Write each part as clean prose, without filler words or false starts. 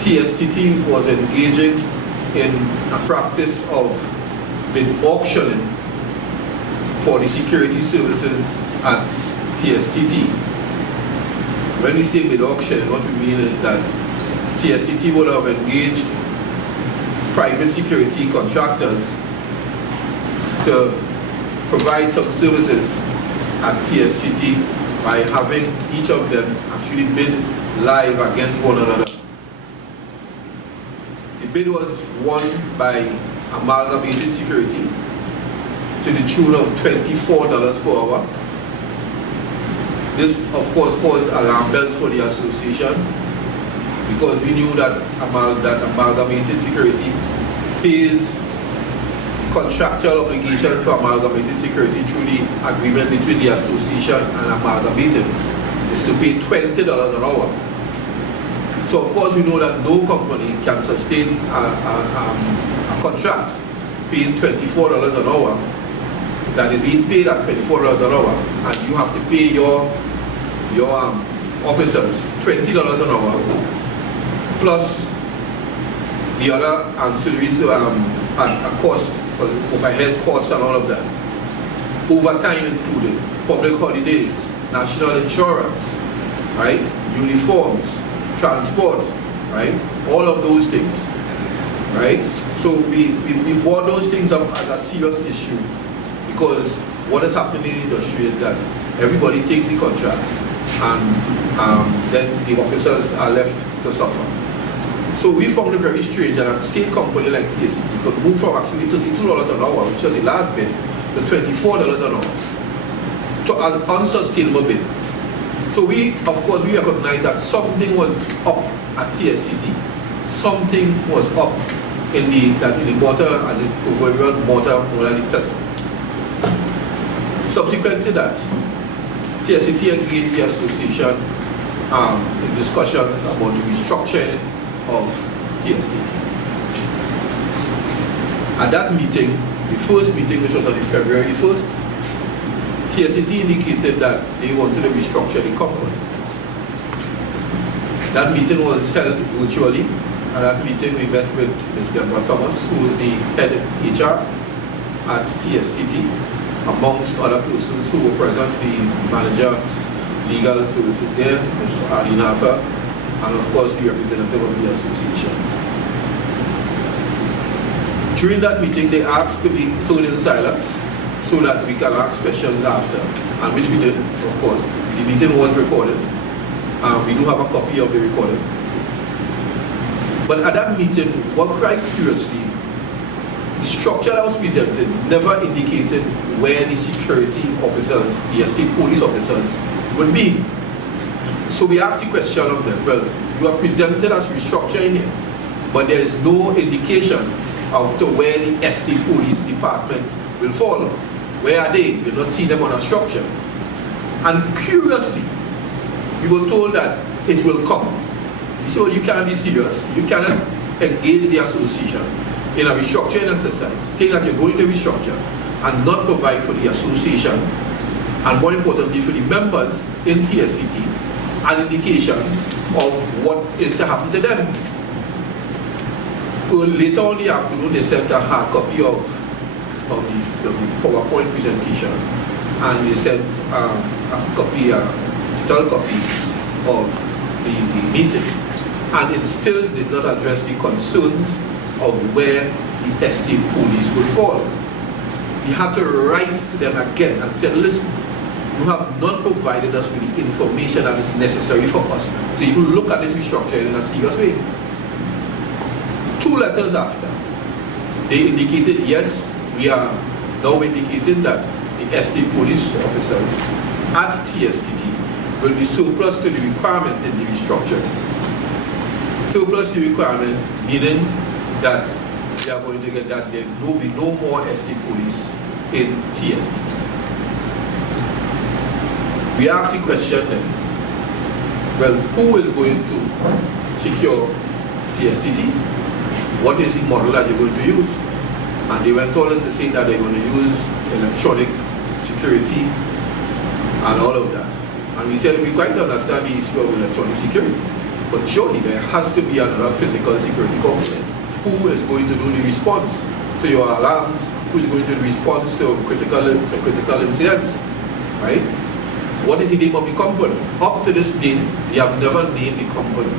Tstt was engaging in a practice of bid auctioning for the security services at Tstt. When we say bid auctioning, what we mean is that Tstt would have engaged private security contractors to provide some services at Tstt by having each of them actually bid live against one another. The bid was won by Amalgamated Security to the tune of $24 per hour. This, of course, caused alarm bells for the association because we knew that Amalgamated Security pays contractual obligation for Amalgamated Security through the agreement between the association and Amalgamated is to pay $20 an hour. So of course we know that no company can sustain a contract paying $24 an hour that is being paid at $24 an hour, and you have to pay your officers $20 an hour plus the other ancillaries at cost, overhead costs and all of that. Overtime included, public holidays, national insurance, right? Uniforms, transport, right? All of those things, right? So we brought those things up as a serious issue because what is happening in the industry is that everybody takes the contracts and then the officers are left to suffer. So we found it very strange that a state company like Tstt could move from actually $32 an hour, which was the last bid, to $24 an hour, to an unsustainable bid. So we, of course, we recognize that something was up at Tstt. Something was up in the mortar, as it's proverbial mortar more than the pestle. Subsequent to that, Tstt engaged the association in discussions about the restructuring of Tstt. At that meeting, the first meeting, which was on February 1st, Tstt indicated that they wanted to restructure the company. That meeting was held virtually. At that meeting, we met with Ms. Deborah Thomas, who is the head HR at Tstt, amongst other persons who were present, the manager, legal services there, Ms. Adinafa, and of course the representative of the association. During that meeting, they asked to be heard in silence so that we can ask questions after, and which we did, of course. The meeting was recorded. We do have a copy of the recording. But at that meeting, one quite curiously, the structure that was presented never indicated where the security officers, the state police officers, would be. So we asked the question of them, well, you have presented as restructuring it, but there is no indication of to where the estate police department will fall. Where are they? We'll not see them on a structure. And curiously, we were told that it will come. So you can't be serious. You cannot engage the association in a restructuring exercise, saying that you're going to restructure and not provide for the association, and more importantly for the members in Tstt, an indication of what is to happen to them. Later on in the afternoon, they sent a hard copy of the PowerPoint presentation, and they sent a copy, a digital copy of the meeting, and it still did not address the concerns of where the estate police would fall. We had to write to them again and say, listen, you have not provided us with the information that is necessary for us to even look at this restructuring in a serious way. 2 letters after, they indicated, yes, we are now indicating that the estate police officers at Tstt will be surplus to the requirement in the restructuring. Surplus to the requirement meaning that they are going to get that there will be no more estate police in Tstt. We asked the question then, well, who is going to secure Tstt? What is the model that you're going to use? And they went on to say that they're going to use electronic security and all of that. And we said we quite understand the issue of electronic security. But surely there has to be another physical security component. Who is going to do the response to your alarms? Who is going to do the response to critical incidents? Right? What is the name of the company? Up to this day, they have never named the company.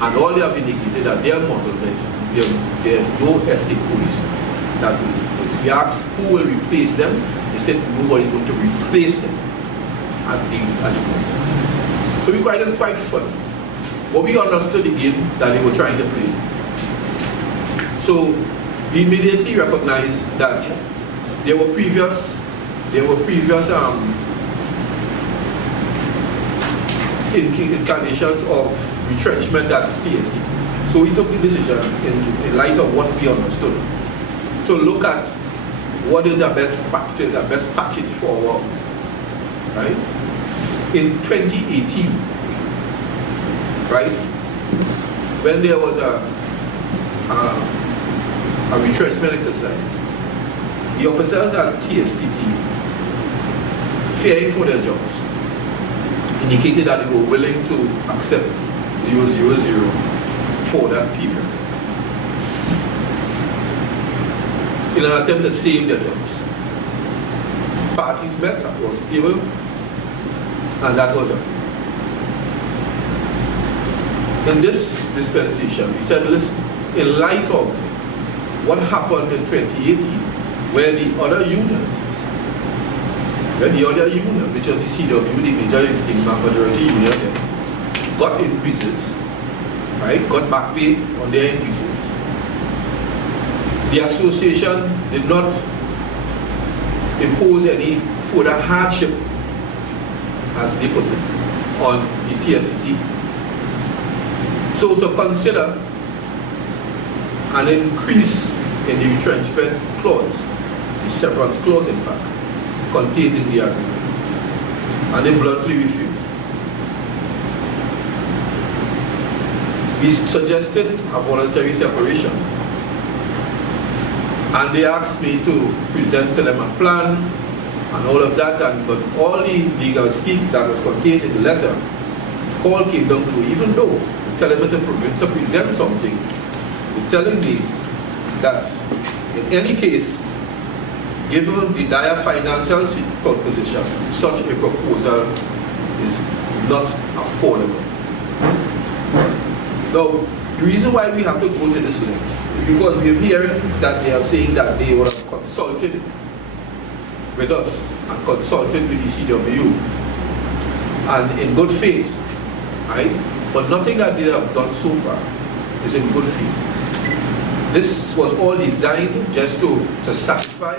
And all they have indicated that their model there is no estate police that will. If we ask who will replace them, they said nobody is going to replace them at the company. So we quite funny. But we understood the game that they were trying to play. So we immediately recognized that there were previous incarnations of retrenchment at Tstt. So we took the decision in light of what we understood to look at what is the best practice, the best package for our officers. Right? In 2018, right, when there was a retrenchment exercise, the officers at Tstt, fearing for their jobs, indicated that they were willing to accept 000 for that period in an attempt to save their jobs. Parties met across the table, and that was it. In this dispensation, we said, listen, in light of what happened in 2018, where the other union, which was the CW, the majority union, got increases, right? Got back pay on their increases. The association did not impose any further hardship, as they put it, on the Tstt. So to consider an increase in the retrenchment clause, the severance clause in fact, contained in the agreement, and they bluntly refused. We suggested a voluntary separation, and they asked me to present to them a plan and all of that, but all the legal speak that was contained in the letter, call came down to, even though telling me to present something, they're telling me that in any case, given the dire financial position, such a proposal is not affordable. Now, the reason why we have to go to this length is because we're hearing that they are saying that they would have consulted with us and consulted with the CW, and in good faith, right? But nothing that they have done so far is in good faith. This was all designed just to satisfy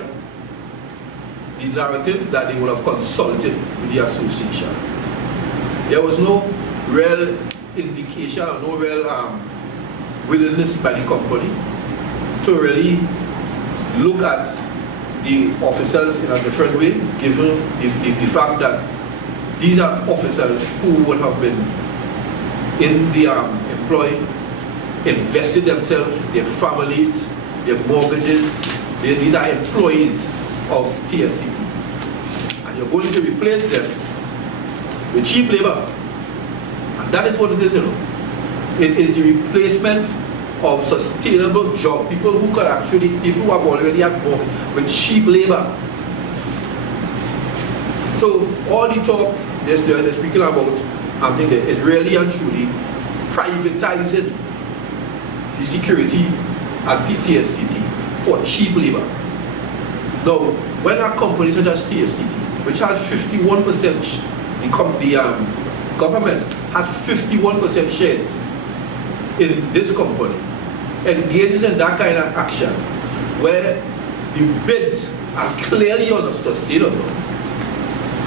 the narrative that they would have consulted with the association. There was no real indication or no real willingness by the company to really look at the officers in a different way, given the fact that these are officers who would have been in the employ, invested themselves, their families, their mortgages. These are employees of Tstt, and you're going to replace them with cheap labor, and that is what it is. It is the replacement of sustainable job, people who could actually, people who have already had work with cheap labor. So all the talk they're speaking about, I think that is really and truly privatizing the security at Tstt for cheap labor. Now, when a company such as Tstt, which has 51%, the government has 51% shares in this company, engages in that kind of action, where the bids are clearly unsustainable,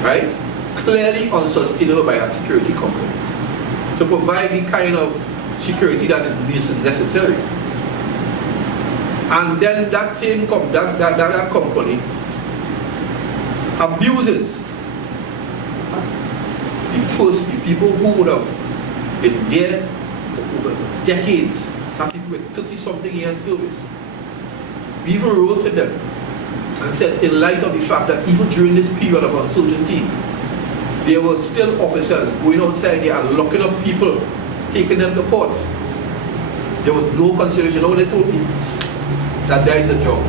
right? Clearly unsustainable by a security company to provide the kind of security that is necessary. And then that same that company abuses the people who would have been there for over decades, have people with 30-something years service. We even wrote to them and said, in light of the fact that even during this period of uncertainty, there were still officers going outside there and locking up people taking them to court. There was no consideration. You know what they told me? That is a job.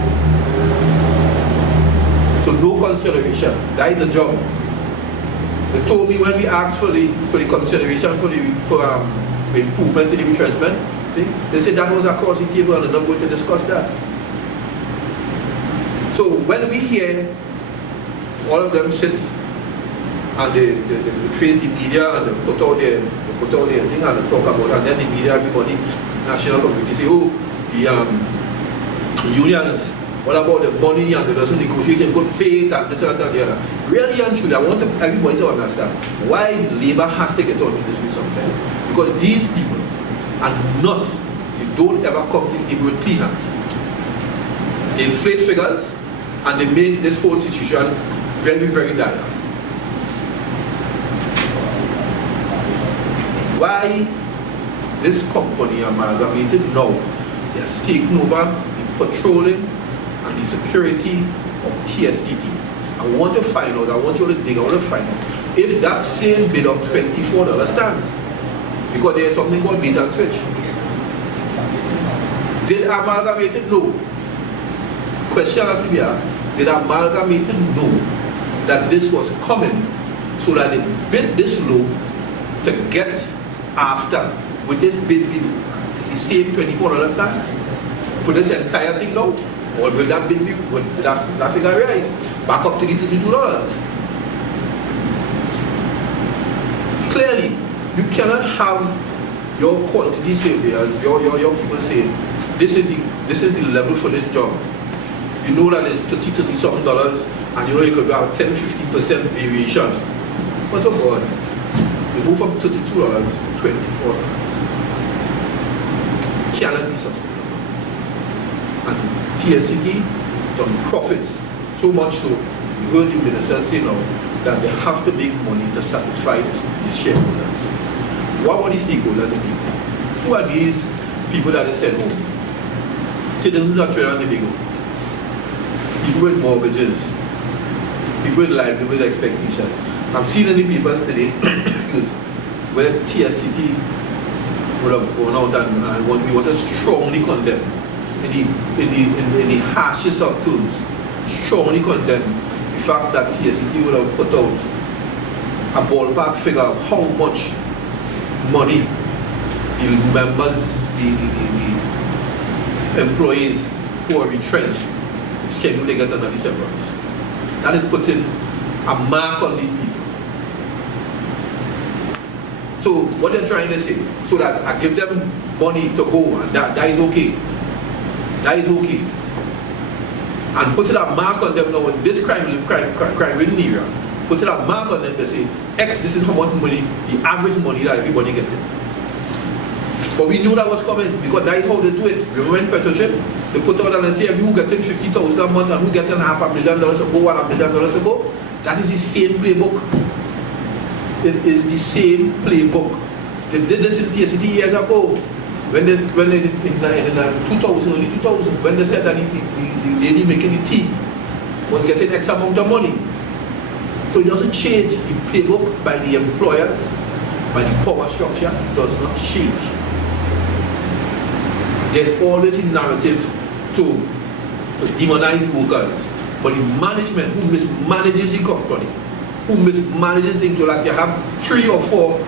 So no consideration. That is a job. They told me when we asked for the consideration for the improvement in the retrenchment, they said that was across the table and they're not going to discuss that. So when we hear all of them sit and they face the media and they put out their thing and they talk about it, and then the media, everybody, national community say, oh, the unions, what about the money and the doesn't negotiate in good faith and this and that and the other. Really and truly, I want everybody to understand why labor has to get on in this way sometimes. Because these people are not, they don't ever come to the table with peanuts. They inflate figures and they make this whole situation very, very dire. Why this company Amalgamated now, they are taking over the patrolling and the security of Tstt. I want to find out, I want you to dig, I want to find out if that same bid of $24 stands. Because there is something called bait and switch. Did Amalgamated know? Question has to be asked. Did Amalgamated know that this was coming so that they bid this low to get after? With this bid be is the same $24 stand for this entire thing now? Or will that bid be, will that figure rise back up to the $32? Clearly, you cannot have your quantity surveyors, your people saying this is the level for this job. You know that it's $30 something, and you know you could have 10-15% variation. But oh God, you move from $32 to $24. Cannot be sustainable. And Tstt, some profits, so much so, you heard the minister say now that they have to make money to satisfy these shareholders. What about the stakeholders? Who are these people that they send home? Citizens of Trinidad and Tobago. People with mortgages, people with livelihood expectations. I'm seeing in the papers today, where Tstt would have gone out and we want to strongly condemn, in the harshest of terms, strongly condemn the fact that Tstt would have put out a ballpark figure of how much money the members, the employees who are retrenched scheduled to get under the severance. That is putting a mark on these people. So what they're trying to say, so that I give them money to go and that is okay. That is okay. And putting a mark on them now in this crime-ridden era, putting a mark on them to say, X, this is how much money, the average money that everybody getting. But we knew that was coming because that is how they do it. Remember in Retrenchment, they put out and they say, who getting $50,000 a month and who getting $500,000 a go and $1 million a go. That is the same playbook. It is the same playbook. They did this in Tstt years ago. When in 2000, early 2000s, when they said that the lady making the tea was getting X amount of money. So it doesn't change. The playbook by the employers, by the power structure, does not change. There's always a narrative to demonize workers, but the management who mismanages the company, who mismanages things, so like you have 3 or 4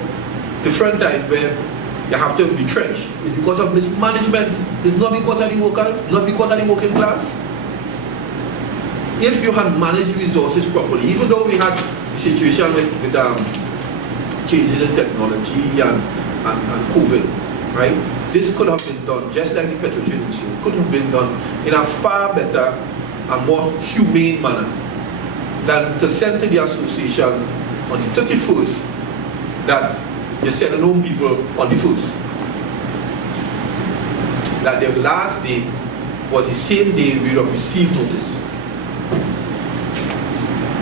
different times where you have to retrench. It's because of mismanagement. It's not because of the workers, not because of the working class. If you had managed resources properly, even though we had a situation with changes in technology and COVID, right? This could have been done, just like the petroleum issue, could have been done in a far better and more humane manner than to send to the association on the 31st that you're sending home people on the 1st. That their last day was the same day we would have received notice.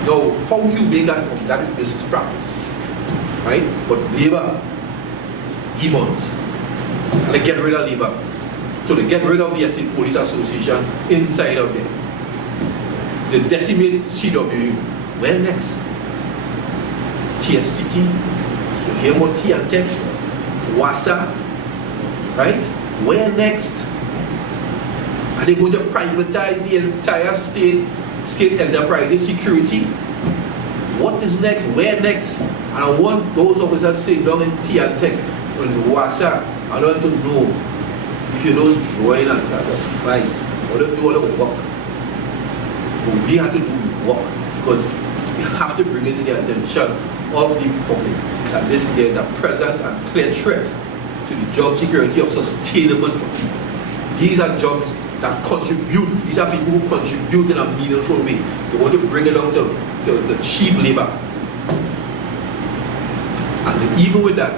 Now, how humane that is business practice, right? But labor is demons. And they get rid of labor. So they get rid of the State Police Association inside of there. They decimate CWU. Where next? Tstt. You hear more T and tech. WASA, right? Where next? Are they going to privatize the entire state enterprises security? What is next? Where next? And I want those officers sitting down in Tstt and WASA, I want to know if you don't join and start to fight or don't do all the work. But we have to do work because we have to bring it to the attention of the public that there is a present and clear threat to the job security of sustainable people. These are jobs that contribute, these are people who contribute in a meaningful way. They want to bring it down to cheap labor. And even with that,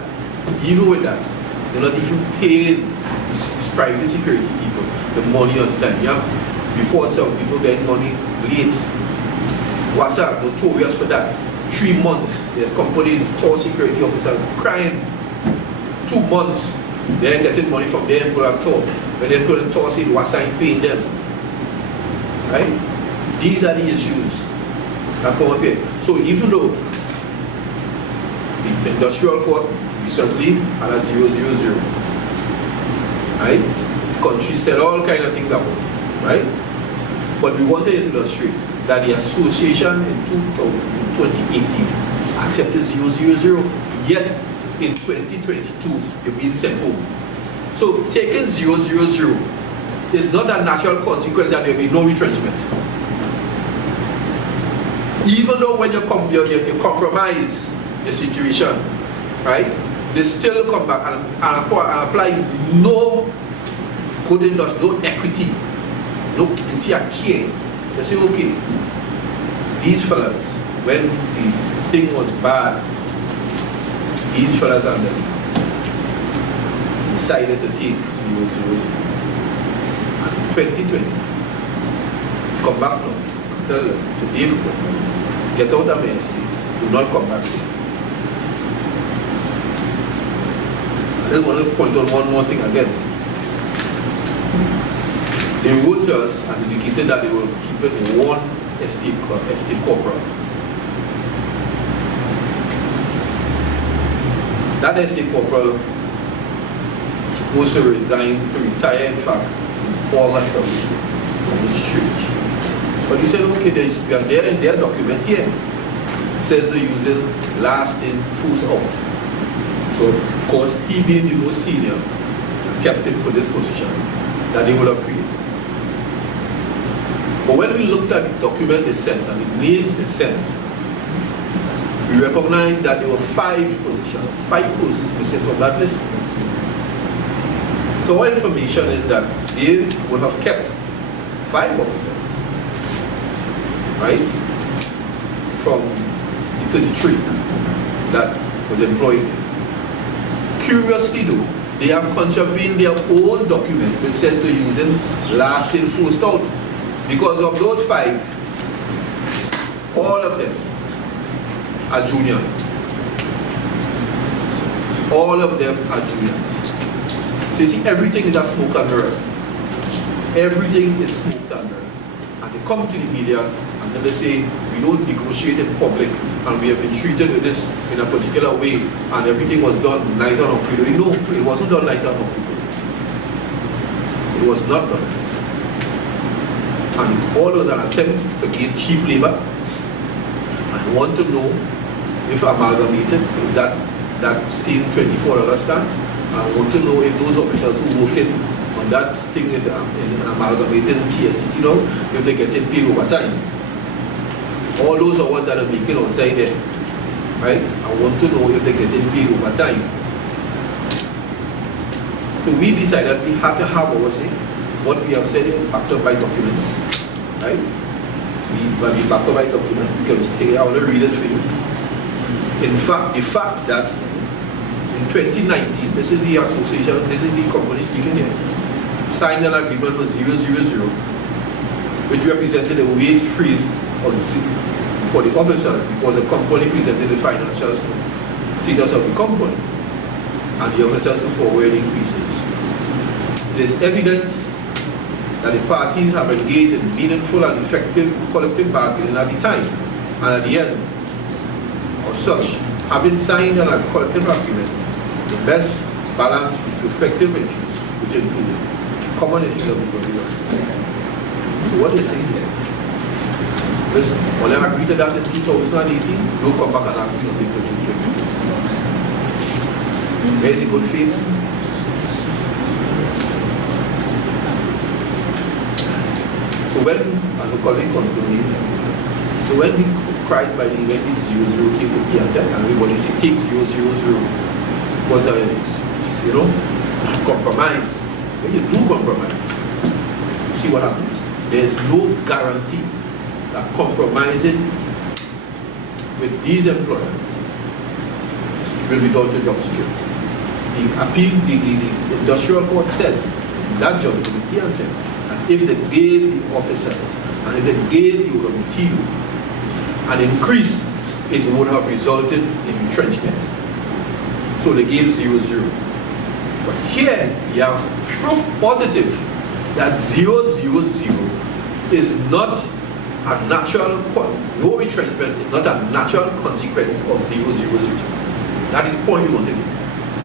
they're not even paying these private security people the money on time. Yeah? Reports of people getting money late. WhatsApp, notorious for that. 3 months, there's companies, top security officers crying. 2 months, they ain't getting money from their employer at all. When they couldn't toss it, WhatsApp ain't paying them. Right? These are the issues that come up here. So even though the industrial court recently had a 000, right? The country said all kind of things about it, right? But we wanted to illustrate that the association in 2018 accepted 000, yet in 2022 you're being sent home. So taking 000 is not a natural consequence that there will be no retrenchment. Even though when you compromise the situation, right, they still come back and apply no good industry, no equity, no duty of care. They say, okay, these fellas, when the thing was bad, these fellas and them decided to take 000. And in 2020, come back now, tell them to leave, get out of my state, do not come back here. I just want to point out one more thing again. They wrote to us and indicated that they will keep it one estate corporal. That estate corporal is supposed to resign, to retire in fact, in August of this year, from this church. But he said, okay, there in their document here, it says they're using last in, first out. So, of course, he being the most senior captain for this position that they would have created. But when we looked at the document they sent and the names they sent, we recognized that there were 5 positions, 5 persons missing from that list. So our information is that they would have kept 5 officers, right, from the 33 that was employed. Curiously though, they have contravened their own document which says they're using last in, first out. Because of those 5, all of them are juniors. All of them are juniors. So you see, everything is a smoke and mirror. Everything is smoke and mirrors. And they come to the media and then they say, we don't negotiate in public and we have been treated with this in a particular way and everything was done nice and people. No, it wasn't done nice and people. It was not done. And it all was an attempt to gain cheap labor. I want to know if amalgamated with that same $24 stance. I want to know if those officers who working on that thing in an amalgamated TSCT now, if they're getting paid overtime. All those hours that are making outside there, right? I want to know if they're getting paid overtime. So we decided we had to have our say. What we have said is backed up by documents, right? When we backed up by documents, we can say, I want to read this for you. In fact, the fact that in 2019, this is the association, this is the company speaking here, signed an agreement for 000, which represented a wage freeze for the officers because the company presented the financial status of the company and the officers to forward increases. It is evidence that the parties have engaged in meaningful and effective collective bargaining at the time, and at the end of such, having signed a collective agreement, the best balance his respective interests, which include common interests of everybody else. So what they say here, listen, when I agree to that in 2018, don't come back and ask me to take the 2020. Where is the good faith? So when, as a colleague continues, so when we cried by the event in 0-0 came to T and Tech, and everybody say take 0-0-0 because it's, you know, compromise. When you do compromise, see what happens. There is no guarantee that compromising with these employers will be done to job security. The appeal, the industrial court said that judgment with T and Tech, and if they gave the officers and if they gave the WTU an increase, it would have resulted in retrenchment. So they gave 0-0. But here you have proof positive that 0-0-0 is not a natural, no retrenchment is not a natural consequence of 0-0-0. That is the point we want to make.